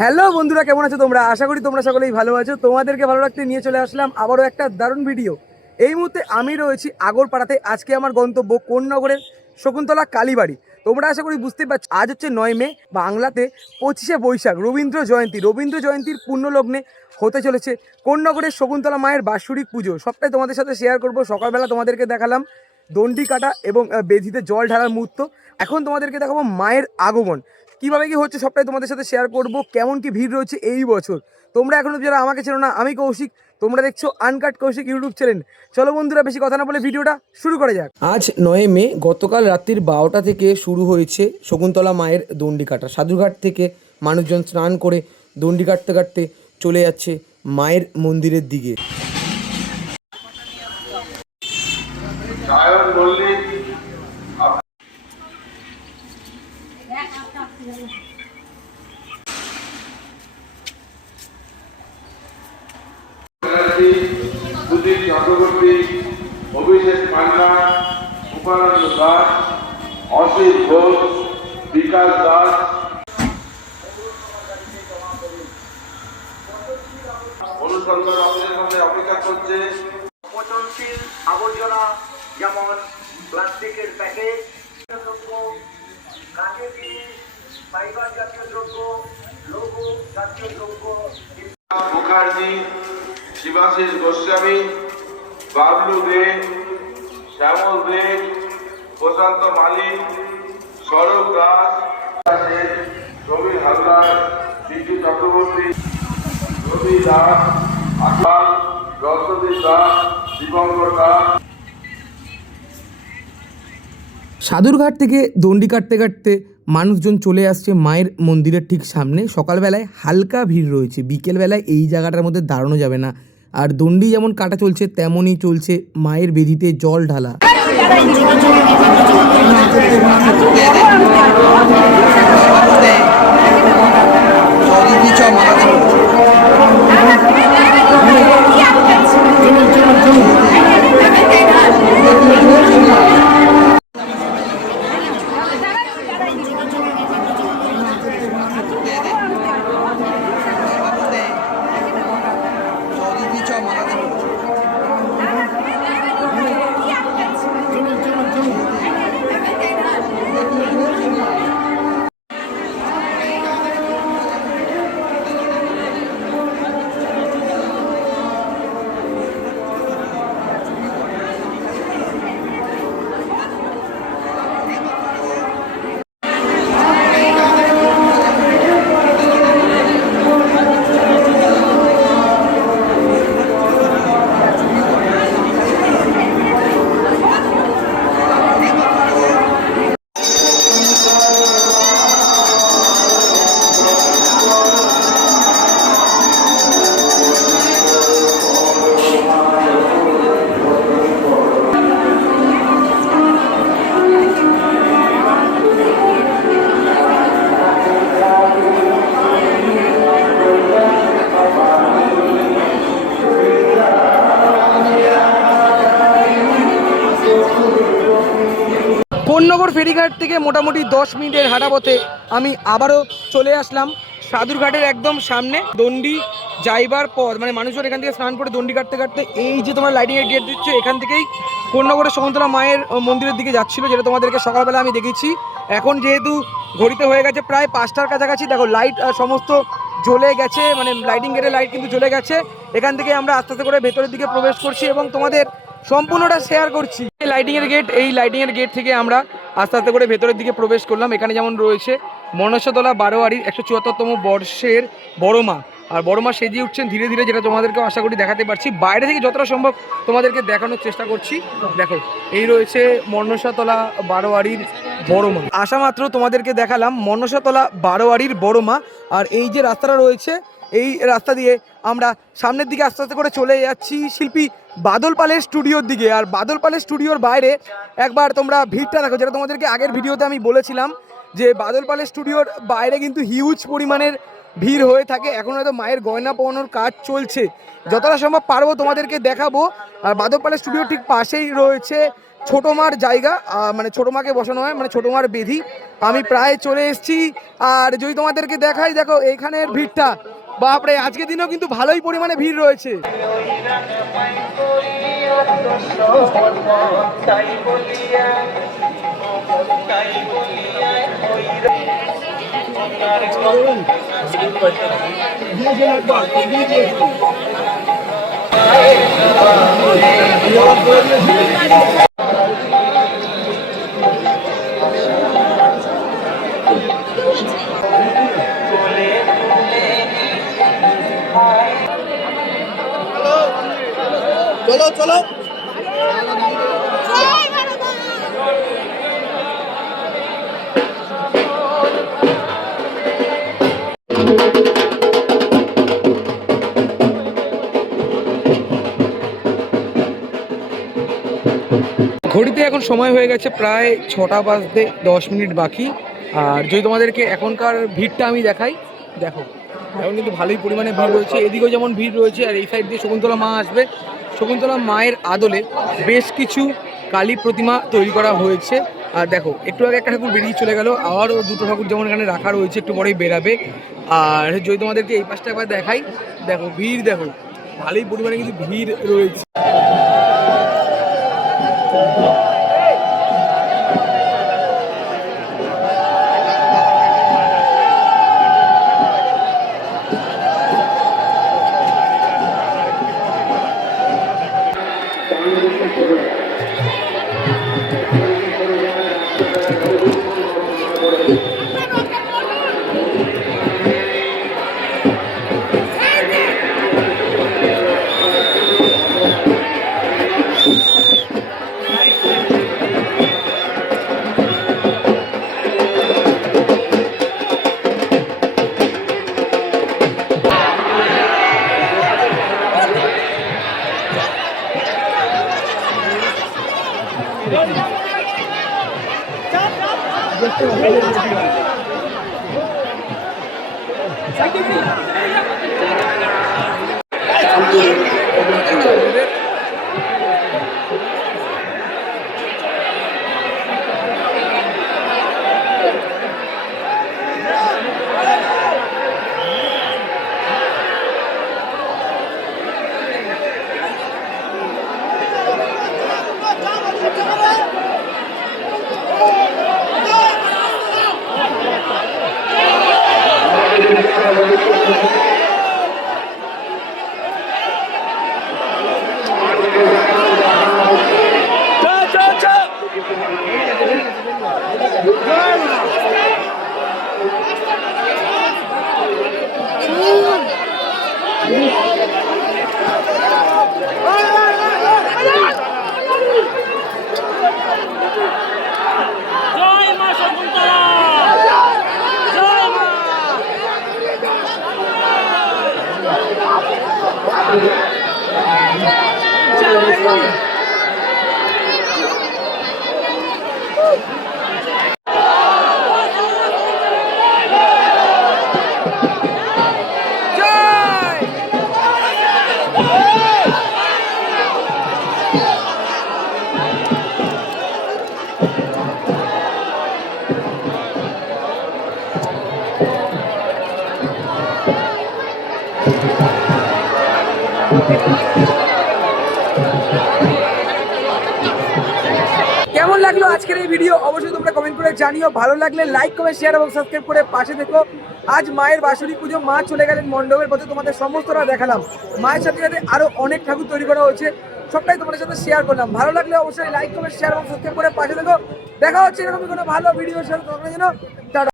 Hello বন্ধুরা, কেমন আছো তোমরা? আশা করি তোমরা সকলেই ভালো আছো। তোমাদেরকে ভালো রাখতে নিয়ে চলে আসলাম আবারও একটা দারুণ ভিডিও। এই মুহূর্তে আমি রয়েছি আগরপাড়াতে। আজকে আমার গন্তব্য কোন্নগরের শকুন্তলা কালীবাড়ি। তোমরা আশা করি বুঝতে পারছো, আজ হচ্ছে 9 মে, বাংলাতে 25শে বৈশাখ, রবীন্দ্র জয়ন্তী। রবীন্দ্র জয়ন্তীর পুণ্যলগ্নে হতে চলেছে কোন্নগরের শকুন্তলা মায়ের বাৎসরিক পুজো। সবটাই তোমাদের সাথে শেয়ার করব। সকালবেলা তোমাদেরকে দেখালাম দণ্ডি কাটা এবং বেদিতে জল ঢালার মুহূর্ত। এখন তোমাদেরকে দেখাবো মায়ের আগমন কিভাবে কি হচ্ছে, সবটাই তোমাদের সাথে শেয়ার করব। কেমন কি ভিড় রয়েছে এই বছর। তোমরা এখনো যারা আমাকে চেনো না, আমি কৌশিক, তোমরা দেখছো আনকাট কৌশিক ইউটিউব চ্যানেল। চলো বন্ধুরা, বেশি কথা না বলে ভিডিওটা শুরু করা যাক। আজ 9 মে, গতকাল রাত্রির 12টা থেকে শুরু হয়েছে শকুন্তলা মায়ের দণ্ডি কাটা। সাধুঘাট থেকে মানুষজন স্নান করে দণ্ডি কাটতে কাটতে চলে যাচ্ছে মায়ের মন্দিরের দিকে। সুদীপ চক্রবর্তী, অভিষেক পান্ডা, উপানন্দ দাস, অসিত ঘোষ, বিকাশ দাস। অনুসন্ধান অফিসের মধ্যে অপেক্ষা করছে। পচনশীল আবর্জনা যেমন প্লাস্টিকের প্যাকেট, দ্রব্য, কাঠের জিনিস, ফাইবার জাতীয় দ্রব্য, লৌহ জাতীয় দ্রব্য, মুখার্জি, শিবাশিস গোস্বামী, বাবলু দে, শ্যামল দে, প্রশান্ত মালিক, সৌরভ দাস, রবি হালদার, বিজু চক্রবর্তী, রবি দাস, আকাল, রসদীপ দাস, দীপঙ্কর দাস। সাধুরঘাট থেকে দণ্ডি কাটতে কাটতে মানুষজন চলে আসছে মায়ের মন্দিরের ঠিক সামনে। সকালবেলায় হালকা ভিড় রয়েছে, বিকেলবেলায় এই জায়গাটার মধ্যে দাঁড়ানো যাবে না। আর দণ্ডি যেমন কাটা চলছে তেমনই চলছে মায়ের বেদিতে জল ঢালা। কোন্নগর ফেরিঘাট থেকে মোটামুটি 10 মিনিটের হাঁটা পথে আমি আবারও চলে আসলাম সাধুরঘাটের একদম সামনে। দণ্ডি যাইবার পথ, মানে মানুষজন এখান থেকে স্নান করে দণ্ডি কাটতে কাটতে এই যে তোমার লাইটিংয়ের গেট দিচ্ছে, এখান থেকেই কোন্নগরের শকুন্তলা মায়ের মন্দিরের দিকে যাচ্ছিল, যেটা তোমাদেরকে সকালবেলা আমি দেখেছি। এখন যেহেতু ঘড়িতে হয়ে গেছে প্রায় 5টার কাছাকাছি, দেখো লাইট সমস্ত জ্বলে গেছে, মানে লাইটিং গেটের লাইট কিন্তু জ্বলে গেছে। এখান থেকে আমরা আস্তে আস্তে করে ভেতরের দিকে প্রবেশ করছি এবং তোমাদের সম্পূর্ণটা শেয়ার করছি। এই লাইটিংয়ের গেট, এই লাইটিংয়ের গেট থেকে আমরা আস্তে আস্তে করে ভেতরের দিকে প্রবেশ করলাম। এখানে যেমন রয়েছে মনসাতলা বারোয়ারির 174তম বর্ষের বড় মা, আর বড় মা সেজে উঠছেন ধীরে ধীরে, যেটা তোমাদেরকেও আশা করি দেখাতে পারছি। বাইরে থেকে যতটা সম্ভব তোমাদেরকে দেখানোর চেষ্টা করছি। দেখো, এই রয়েছে মনসাতলা বারোয়ারির বড় মা। আসা মাত্র তোমাদেরকে দেখালাম মনসাতলা বারোয়ারির বড় মা। আর এই যে রাস্তাটা রয়েছে, এই রাস্তা দিয়ে আমরা সামনের দিকে আস্তে আস্তে করে চলে যাচ্ছি শিল্পী বাদল পালের স্টুডিওর দিকে। আর বাদল পালের স্টুডিওর বাইরে একবার তোমরা ভিড়টা দেখো, যেটা তোমাদেরকে আগের ভিডিওতে আমি বলেছিলাম যে বাদল পালের স্টুডিওর বাইরে কিন্তু হিউজ পরিমাণের ভিড় হয়ে থাকে। এখন হয়তো মায়ের গয়না পরানোর কাজ চলছে, যতটা সম্ভব পারবো তোমাদেরকে দেখাবো। আর বাদকপালের স্টুডিও ঠিক পাশেই রয়েছে ছোটো মার জায়গা, মানে ছোটো মাকে বসানো হয়, মানে ছোটো মার বেদি। আমি প্রায় চলে এসেছি। আর যদি তোমাদেরকে দেখাই, দেখো এইখানের ভিড়টা, বাপরে আজকের দিনেও কিন্তু ভালোই পরিমাণে ভিড় রয়েছে। চলো চলো ঘড়িতে এখন সময় হয়ে গেছে প্রায় 6টা বাজতে 10 মিনিট বাকি। আর যদি তোমাদেরকে এখনকার ভিড়টা আমি দেখাই, দেখো এখন কিন্তু ভালোই পরিমাণে ভিড় রয়েছে, এদিকেও যেমন ভিড় রয়েছে। আর এই সাইড দিয়ে শকুন্তলা মা আসবে। শকুন্তলা মায়ের আদলে বেশ কিছু কালী প্রতিমা তৈরি করা হয়েছে। আর দেখো একটু আগে একটা ঠাকুর বেরিয়ে চলে গেল, আবারও দুটো ঠাকুর যেমন এখানে রাখা রয়েছে, একটু পরেই বেরাবে। আর যদি তোমাদেরকে এই পাশটা একবার দেখাই, দেখো ভিড়, দেখো ভালোই পরিমাণে কিন্তু ভিড় রয়েছে। কেমন লাগলো আজকের এই ভিডিও অবশ্যই তোমরা কমেন্ট করে জানিও। ভালো লাগলে লাইক কমেন্ট শেয়ার এবং সাবস্ক্রাইব করে পাশে দেখো। আজ মায়ের বাঁশুরি পুজো, মা চলে গেলেন মণ্ডপের পথে, তোমাদের সমস্তটা দেখালাম। মায়ের সাথে সাথে আরো অনেক ঠাকুর তৈরি করা হয়েছে, সবটাই তোমাদের সাথে শেয়ার করলাম। ভালো লাগলে অবশ্যই লাইক কমেন্ট শেয়ার এবং সাবস্ক্রাইব করে পাশে দেখো। দেখা হচ্ছে এরকমই কোনো ভালো ভিডিওর সাথে, ততক্ষণের জন্য টাটা।